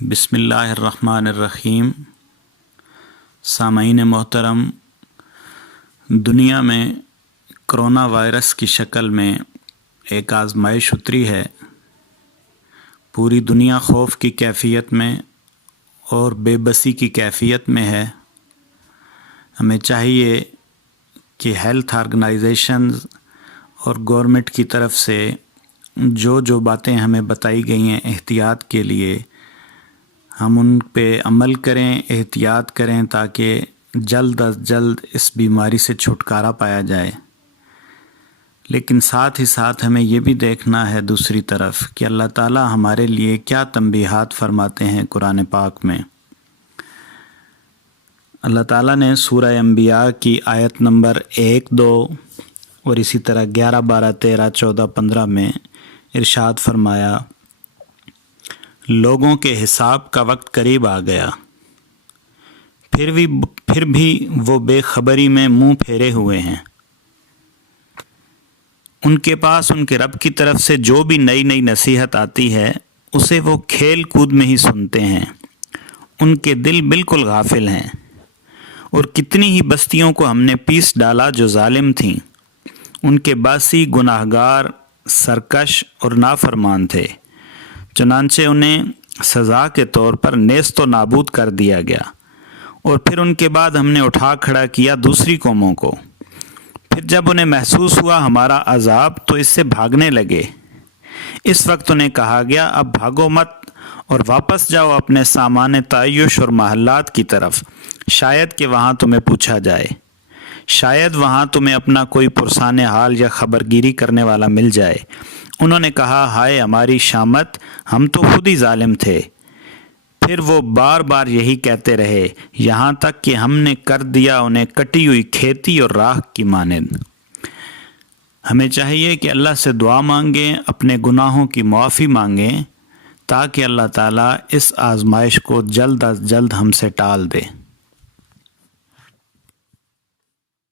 بسم اللہ الرحمن الرحیم۔ سامعین محترم، دنیا میں کرونا وائرس کی شکل میں ایک آزمائش اتری ہے۔ پوری دنیا خوف کی کیفیت میں اور بے بسی کی کیفیت میں ہے۔ ہمیں چاہیے کہ ہیلتھ آرگنائزیشنز اور گورنمنٹ کی طرف سے جو باتیں ہمیں بتائی گئی ہیں احتیاط کے لیے، ہم ان پہ عمل کریں، احتیاط کریں تاکہ جلد از جلد اس بیماری سے چھٹکارا پایا جائے۔ لیکن ساتھ ہی ساتھ ہمیں یہ بھی دیکھنا ہے دوسری طرف کہ اللہ تعالیٰ ہمارے لیے کیا تنبیہات فرماتے ہیں قرآن پاک میں۔ اللہ تعالیٰ نے سورہ انبیاء کی آیت نمبر 1، 2 اور اسی طرح 11، 12، 13، 14، 15 میں ارشاد فرمایا، لوگوں کے حساب کا وقت قریب آ گیا، پھر بھی وہ بے خبری میں منہ پھیرے ہوئے ہیں۔ ان کے پاس ان کے رب کی طرف سے جو بھی نئی نصیحت آتی ہے اسے وہ کھیل کود میں ہی سنتے ہیں۔ ان کے دل بالکل غافل ہیں، اور کتنی ہی بستیوں کو ہم نے پیس ڈالا جو ظالم تھیں۔ ان کے باسی گناہگار، سرکش اور نافرمان تھے، چنانچہ انہیں سزا کے طور پر نیست و نابود کر دیا گیا، اور پھر ان کے بعد ہم نے اٹھا کھڑا کیا دوسری قوموں کو۔ پھر جب انہیں محسوس ہوا ہمارا عذاب تو اس سے بھاگنے لگے۔ اس وقت انہیں کہا گیا، اب بھاگو مت اور واپس جاؤ اپنے سامان تعیش اور محلات کی طرف، شاید کہ وہاں تمہیں پوچھا جائے، شاید وہاں تمہیں اپنا کوئی پرسان حال یا خبرگیری کرنے والا مل جائے۔ انہوں نے کہا، ہائے ہماری شامت، ہم تو خود ہی ظالم تھے۔ پھر وہ بار بار یہی کہتے رہے، یہاں تک کہ ہم نے کر دیا انہیں کٹی ہوئی کھیتی اور راکھ کی مانند۔ ہمیں چاہیے کہ اللہ سے دعا مانگیں، اپنے گناہوں کی معافی مانگیں، تاکہ اللہ تعالیٰ اس آزمائش کو جلد از جلد ہم سے ٹال دے۔